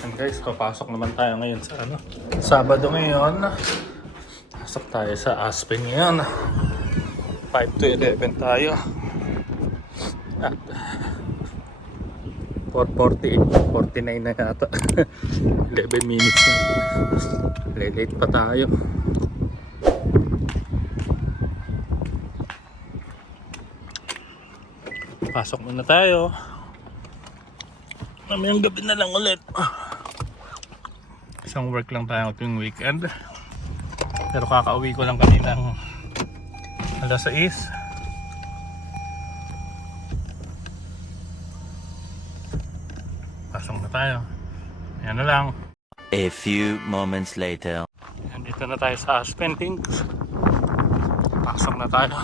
And guys, papasok naman tayo ngayon sa ano. Sabado ngayon. Pasok tayo sa Aspen ngayon. 5 to 11 tayo. At 4:48, 49 na yata. 11 minutes na. Late pa tayo. Pasok muna tayo. Mamayang gabi na lang ulit. Isang work lang tayo tuwing weekend. Pero kakauwi ko lang kaninang alas 6. Pasok na tayo. Ayan na lang. A few moments later. Nandito na tayo sa Aspen Things. Pasok na tayo.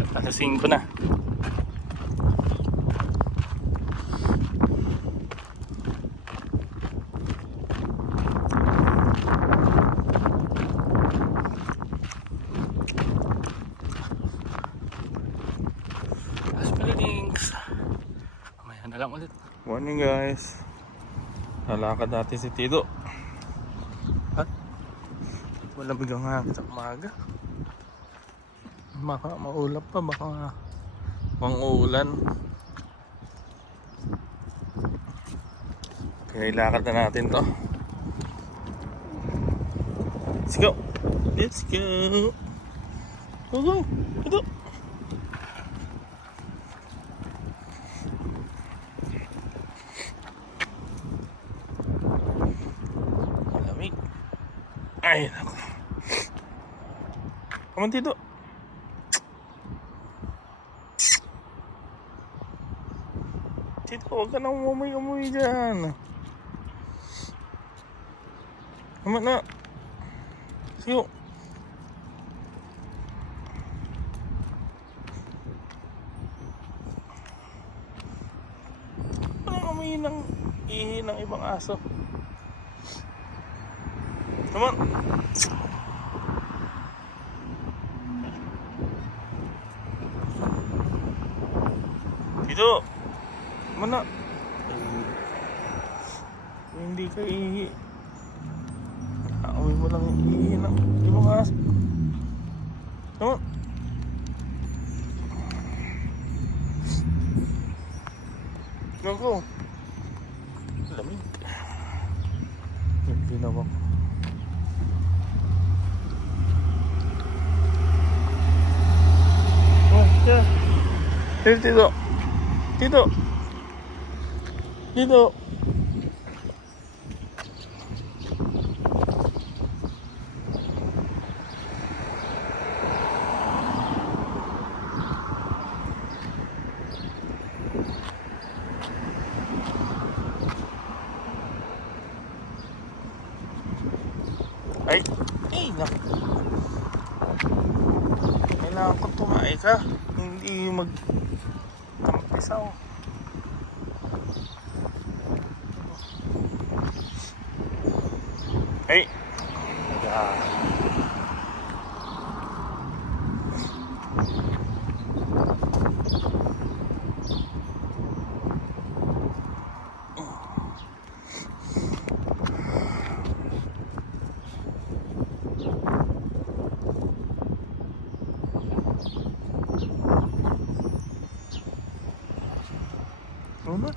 At alas 5 na. Na lang ulit. Morning guys. Nalakad natin si Tito. At malamig ang hangin sa umaga. Baka maulap pa, baka pang-uulan. Kaya ilakad na natin to. Let's go. Let's go. Go. Tito. Ay, naku. Come on, Tito. Tito, huwag ka nang umumoy dyan. Come on na. Siyo. Parang amoy ng ihi ng ibang aso. Come on. Dito. Mana? Hindi ka ihi. Amoy mo lang ihi ng ibang aso. Come on. Go. Lamig. Yung ginawa ko. Yeah. Here, Tito. Tito. Tito. Ay, naku. Kailangan ko tumae ka. Hindi mag-tampisaw. Hey! Ano?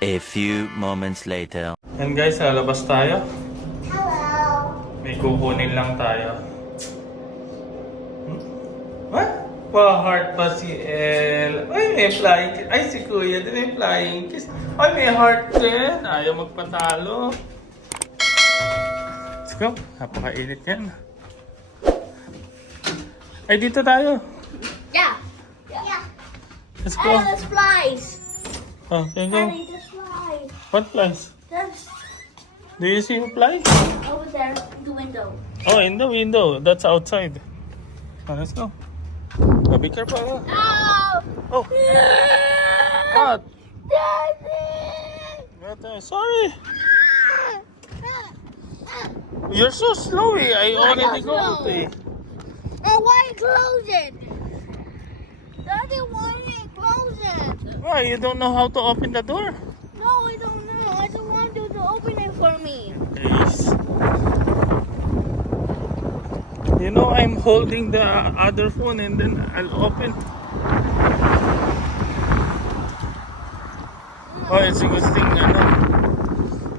A few moments later. And guys, lalabas tayo. Hello. May kukunin lang tayo. What? Pa-heart pa si El. Ay, may flying kiss. Ay, si Kuya din may flying kiss. Ay, may heart din. Ayaw magpatalo. Let's go. Napakainit yan. Ay, dito tayo. Yeah. Yeah. Let's Oh, go. there's flies. Oh, can you go? Daddy, there's flies. What flies? There's Do you see a fly? over there in the window. Oh, in the window. That's outside. Oh, let's go. Oh, be careful. Oh! Oh, what? Daddy! Sorry. You're so slow. I already slow? go. Oh, why close it? Daddy, why you close it? Why? You don't know how to open the door? No, I don't know. I don't want you to open it for me. Please. You know, I'm holding the other phone and then I'll open. Oh, it's a good thing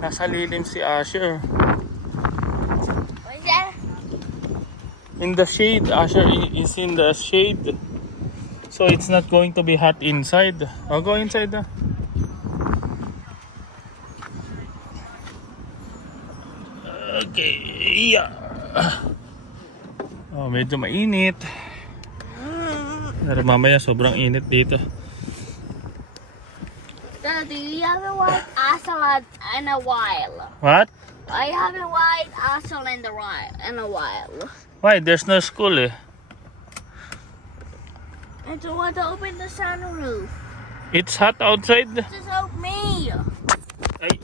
nasa lilim si Asher. What is that? In the shade, Asher is in the shade. So it's not going to be hot inside. I'll go inside. Okay, yeah. Oh, medyo mainit. Pero mamaya sobrang init dito. Daddy, you haven't watched Aslan in a while. What? I haven't watched Aslan in a while. Why? There's no school eh. I don't want to open the sunroof. It's hot outside. Just help me. Ay,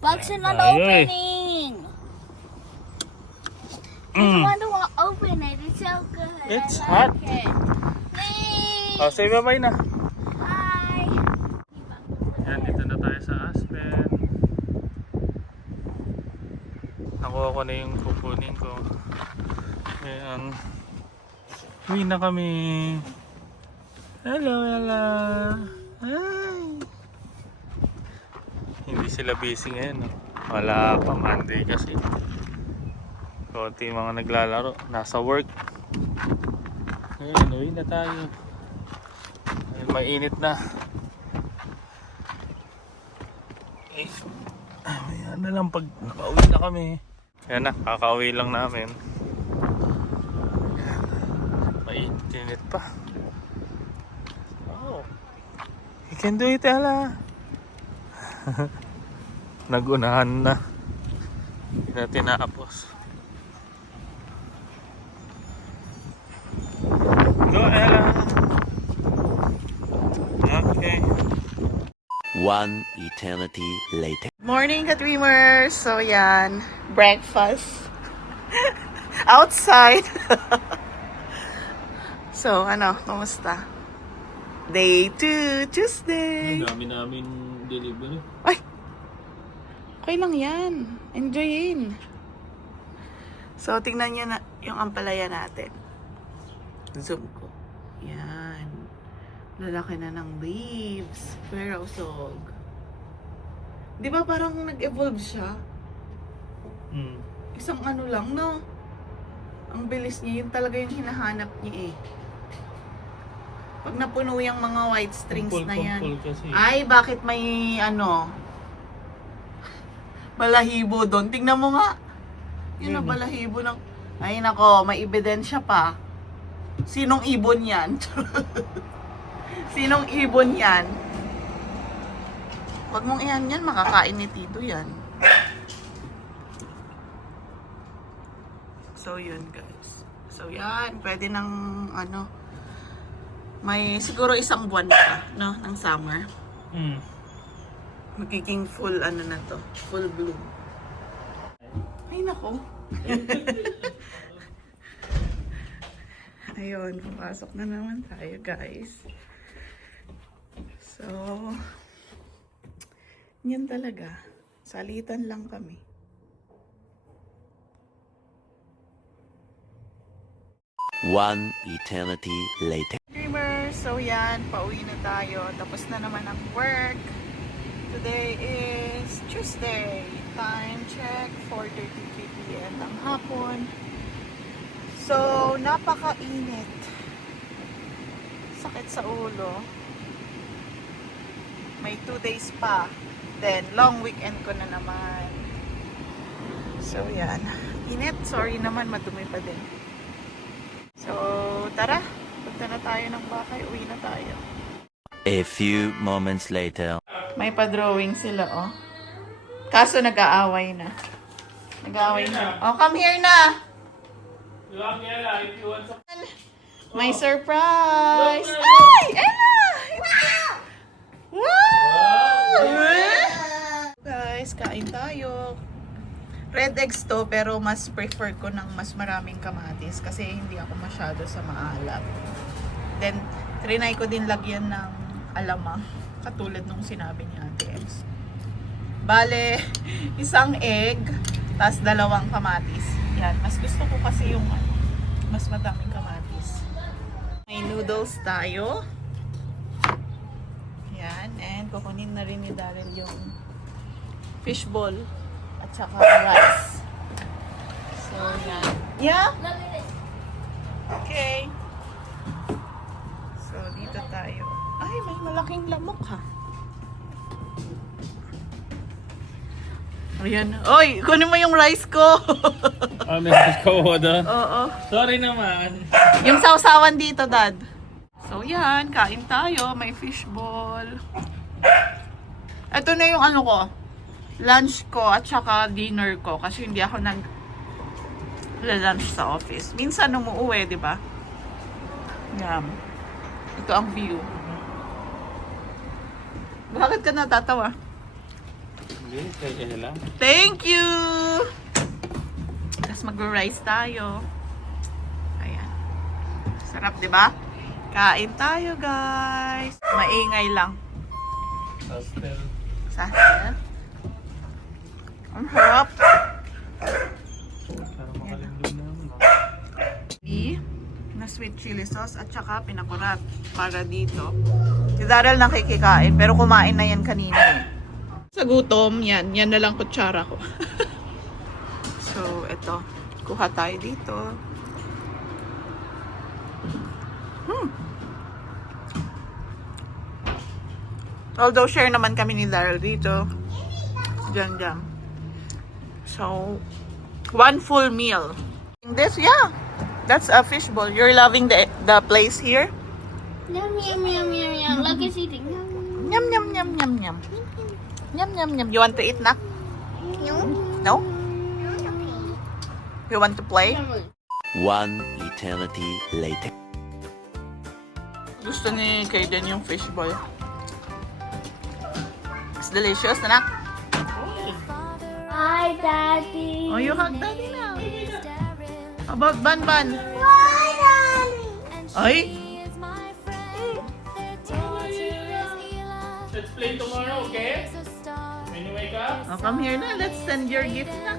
Bugs are not Ay, ay. opening. I just mm. want to open it. It's so good. It's I hot. like it. Please. Oh, say bye-bye na. Bye. Yan, dito na tayo sa Aspen. Nakuha ko na yung kukunin ko. Ayan. Uwi na kami. Hello, Ella. Hi. Hindi sila busy ngayon. No? Wala pa, Monday kasi. Konti mga naglalaro. Nasa work. Ngayon, uwi na tayo. Ngayon, mainit na. Eh, ayan na lang pag nakauwi na kami. Ayan na, kakauwi lang namin. Ayan. Mainit pa. Oh. You can do it, Ella. Nagunahan na. Hindi na tinapos. Go, Ella. Okay. One eternity later. Morning, Katwimers! So, yan. Breakfast. Outside. So, ano, kumusta? Day 2, Tuesday. Ang dami namin delivery. Ay! Okay lang yan. Enjoyin. So, tingnan nyo na yung ampalaya natin. Zoom ko. Yan. Lalaki na ng leaves. Pero usog. Di ba parang nag-evolve siya? Mm. Isang ano lang, no? Ang bilis niya. Yun talaga yung hinahanap niya eh. Pag napuno yung mga white strings na yan. Kasi. Ay, bakit may ano? Balahibo doon. Tingnan mo nga. Yun ang balahibo ng... Ay, nako, may ebidensya pa. Sinong ibon yan? Sinong ibon yan? Huwag mong iyan yan, makakain ni Tito yan. So, yun guys. So, yan. Pwede ng ano... May siguro isang buwan pa, no? Ng summer. Mm. Magiging full ano na to. Full bloom. Ay, nako. Ayun, pumasok na naman tayo guys. So, yan talaga. Salitan lang kami. One eternity later. Dreamers, so yan, pauwi na tayo. Tapos na naman ang work. Today is Tuesday. Time check, 4:33 p.m. ng hapon. So, napakainit. Sakit sa ulo. May 2 days pa. Then, long weekend ko na naman. So, yan. Init. Sorry naman, madumi pa din. So, tara. Punta na tayo ng bahay. Uwi na tayo. A few moments later. May pa-drawing sila, oh. Kaso nag-aaway na. Nag-aaway na. Oh, come here na! May surprise! Ay! Ella! Wow! Guys, kain tayo. Red eggs to, pero mas prefer ko ng mas maraming kamatis kasi hindi ako masyado sa maalat. Then, trinay ko din lagyan ng alamang, katulad nung sinabi ni Ate Ems. Bale, isang egg, tas 2 kamatis. Yan, mas gusto ko kasi yung mas madaming kamatis. May noodles tayo. Yan, and kukunin na rin ni Daryl yung fishball at saka rice. So, yan. Yeah? Okay. So, dito tayo. Ay, may malaking lamok ha. Ayan. Oy, kunin mo yung rice ko. Message ko doon. Oo. Sorry naman. Yung sausawan dito, Dad. So, yan. Kain tayo. May fishball. Ito na yung ano ko. Lunch ko at saka dinner ko. Kasi hindi ako nag-lunch sa office. Minsan umuwi, di ba? Yan. Ito ang view. Bakit ka natatawa? Hindi, kaya lang. Thank you! Tapos mag-rice tayo. Ayan. Sarap, di ba? Kain tayo, guys. Maingay lang. Pastel. Sa ang harap. Para makalimlim naman. Na sweet chili sauce at saka pinakurat para dito. Si Daryl nakikikain pero kumain na yan kanina eh. Sa gutom, yan na lang kutsara ko. So, eto. Kuha tayo dito. Although share naman kami ni Daryl dito. Diyan. So, 1 full meal. This, yeah. That's a fishbowl. You're loving the place here? Yum, yum, yum, yum, yum. Look, it's eating. Yum, yum, yum, yum, yum. Yum, yum, yum. You want to eat na? No? You want to play? One eternity later. Gusto ni Kaden yung fishbowl. It's delicious, anak. Hi, Daddy. Oh, you hug daddy na. How about Banban? Hi, Daddy. Ay, Let's play tomorrow, okay? When you wake up. oh, come here na. Let's send your gift na.